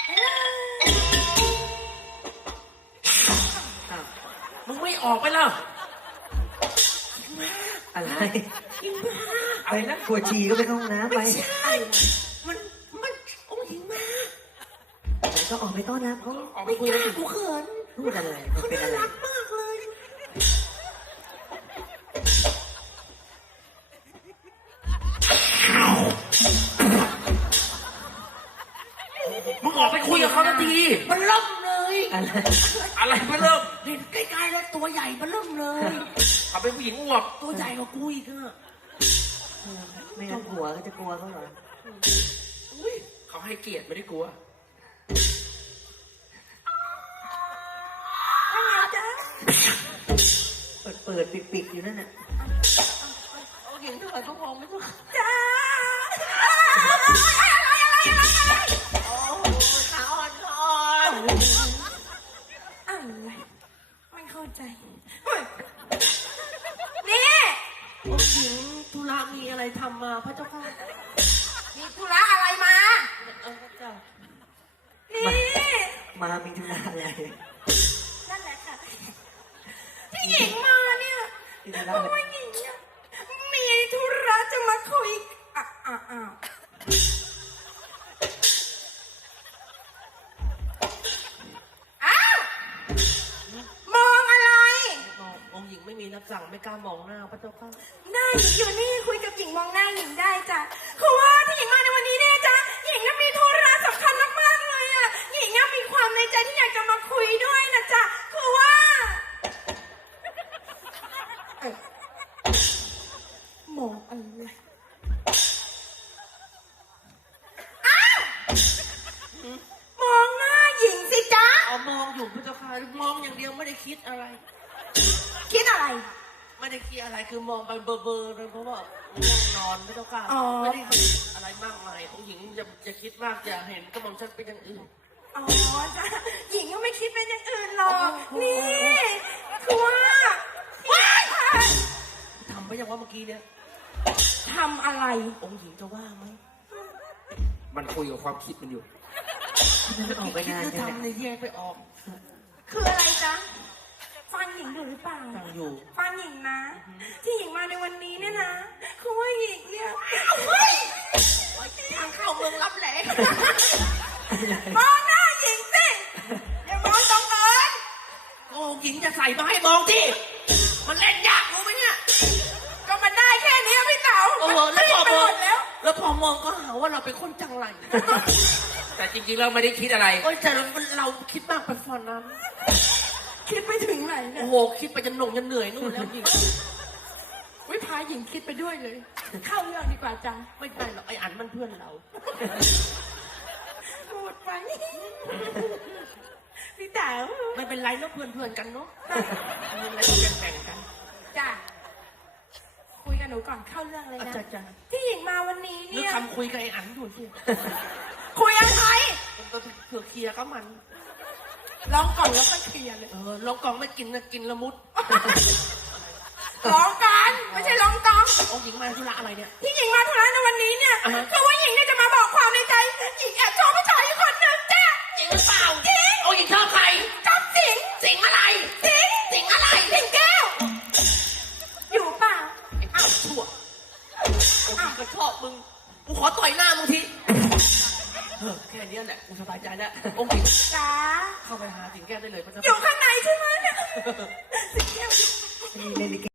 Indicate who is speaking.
Speaker 1: มึงไม่ออกไปแล้ว
Speaker 2: อะไร
Speaker 3: อิงมา
Speaker 2: อะไรนะปวดฉี่ก็ไปเข้าห้องน้ำไป
Speaker 3: ไม่ใช่มันองค์หญิงมา
Speaker 2: ก็ออกไปต้อนรับเขา
Speaker 1: ออกไป
Speaker 3: ไม่
Speaker 1: คุย
Speaker 3: ก
Speaker 1: กั
Speaker 3: ล้าน กูเขิน
Speaker 2: พูดอะไรมัน
Speaker 3: เขา
Speaker 2: เป็นอะไร
Speaker 3: น่ารักมากเลย
Speaker 1: มึงออกไปคุยกับเขาทันที
Speaker 3: มันเริ่มเลย
Speaker 2: อะไร
Speaker 1: อะไรมาเริ่ม
Speaker 3: เห็นใกล้ๆแล้วตัวใหญ่มันเริ่มเลย
Speaker 1: เขาเป็นผู้หญิงอวบ
Speaker 3: ตัวใหญ่กว่ากูอีกอะ
Speaker 2: ไม่งั้นผัวก็จะกลัวเขาเหรอ
Speaker 3: อุ้ย
Speaker 1: เขาให้เกียรติไม่ได้กลัว
Speaker 3: ว่าไงจ๊ะ
Speaker 2: เปิดปิดอยู่นั่นน่ะ
Speaker 3: เอาหญิงเท่าไหร่ก็มองไม่ถูกจ้าโอ้ขาอ่อนอะไรไม่เข้าใจนี่องค์หญิงธุระมีอะไรทำมาพระเจ้าค่ะมีธุระอะไรมาจ้ะนี่
Speaker 2: มามีธุระอะไร
Speaker 3: นั่นแหละค่ะที่หญิงมาเนี่ย
Speaker 2: มี
Speaker 3: เพ
Speaker 2: ธุระ
Speaker 3: ราะ
Speaker 2: อะไร
Speaker 3: ว่าหญิงเนี่ยมีธุระจะมาคุยอ้าวมองอะไรมององค์หญิงไม่มีรับสั่งไม่กล้ามองหน้าพระเจ้าค่ะหน้าหญิงอยู่นี่คุยกับหญิงมองหน้าหญิงได้จ้ะคือว่าที่หญิงมาในวันนี้เนี่ยจ้ะหญิงน่ะมีธุระสำคัญมากๆเลยอ่ะหญิงเนี่ยมีความในใจที่อยากจะมาคุยด้วยนะจ๊ะคือว่ามองอะไรมองหน้าหญิงสิจ๊ะเอามองอยู่พระเจ้าค่ะมองอย่างเดียวไม่ได้คิดอะไร คิดอะไร ไม่ได้คิดอะไรคือมองไปเบอร์เลยเพราะว่าง่วงนอนพระเจ้าค่ะไม่ได้คิดอะไรมากมายองค์หญิงจะคิดมากอย่าเห็นก็มองฉันเป็นอย่างอื่นอ๋อจ้ะหญิงก็ไม่คิดเป็นอย่างอื่นหรอกนี่คือว่าทำไปอย่างว่าเมื่อกี้เนี่ยทำอะไรองค์หญิงจะว่าไหม
Speaker 1: มันคุยกับความคิดมันอยู่
Speaker 2: มันออกไปนาน
Speaker 3: คิด
Speaker 2: จัง
Speaker 3: ทำในแยกไปออก
Speaker 4: คืออะไรจ๊ะ ฟังหญิงดูหรือเปล่า
Speaker 3: ฟังอยู่
Speaker 4: ฟังหญิงนะ ที่หญิงมาในวันนี้เนี่ยนะ คือว่าหญิงเนี่ย
Speaker 3: ทางเข้าเมืองรับแหล
Speaker 4: มองหน้าหญิงสิอย่ามองตรงเอิญ
Speaker 3: โอ้หญิงจะใส่มาให้มองที่มันเล่นยากรู้ไหมเนี่ย
Speaker 4: ก็มันได้แค่นี้พี่เต๋า
Speaker 3: โอ้
Speaker 4: มัน
Speaker 3: แล้วพอ
Speaker 4: ไป
Speaker 3: ม
Speaker 4: ห
Speaker 3: อ
Speaker 4: ม
Speaker 3: ง
Speaker 4: ดแล้ว
Speaker 3: แล้วพอมองก็หาว่าเราเป็นคนจังไร
Speaker 1: แต่จริงๆเราไม่ได้คิดอะไร
Speaker 3: โอ้ยแต่เราคิดมากไปฟอนนั้น
Speaker 4: คิดไปถึงไหนเนี่
Speaker 3: โอ้
Speaker 4: ย
Speaker 3: โหคิดไปจะหน่งจะเหนื่อยนู่นแล้วหญิง
Speaker 4: วิพาหญิงคิดไปด้วยเลย เข้าเรื่องดีกว่าจ้ะ
Speaker 3: ไม่ได้หรอกไอ้อันมันเพื่อนเรา
Speaker 4: พูดไปพี่เต๋า
Speaker 3: ไม่เป็นไรเนาะเพื่อนกันเนาะมีอะไรก็แบ่งกัน
Speaker 4: จ้ะคุยกับหนูก่อนเข้าเรื่องเลย
Speaker 3: อา
Speaker 4: นะ
Speaker 3: จารย์
Speaker 4: ที่หญิงมาวันนี้
Speaker 3: นึก
Speaker 4: เนี่ย
Speaker 3: คำคุยกับไอ้อันดูสิ
Speaker 4: คุยอะไร
Speaker 3: ก็เผื่อเคลียร์ก็มัน
Speaker 4: ร้องก่อนแล้วก็เคลียร์เลย
Speaker 3: ลองกองไม่กินนะกินละมุด
Speaker 4: ร้องกันไม่ใช่ร้องตอง
Speaker 3: องค์หญิงมาธุระอะไรเนี่ย
Speaker 4: ที่หญิงมาธุระในวันนี้เนี่ย
Speaker 3: อ่าฮะ
Speaker 4: คือว่าหญิงเนี่ยจะมาบอกความในใจหญิงแอบชอบผู้ชายอีกคนหนึ่งจ้ะ
Speaker 3: จริงหรือเปล่า
Speaker 4: จริง
Speaker 3: องค์หญิงชอบใคร
Speaker 4: ชอบสิง
Speaker 3: สิงอะไร
Speaker 4: สิง
Speaker 3: สิงอะไร
Speaker 4: สิงแก้ว อยู่เปล่า
Speaker 3: อ้าวชั่วองค์หญิงก็ชอบมึงกูขอต่อยหน้ามึงทีแค่นี้แหละกูสบายใจแล้วองค์หญิง
Speaker 4: จ้า
Speaker 3: เข้าไปหาสิงแก้วได้เลยพระเจ้า
Speaker 4: อยู่ข้างในใช่ไหมเนี่ยสิงแก้วอยู่
Speaker 2: นี่เล่นลิเก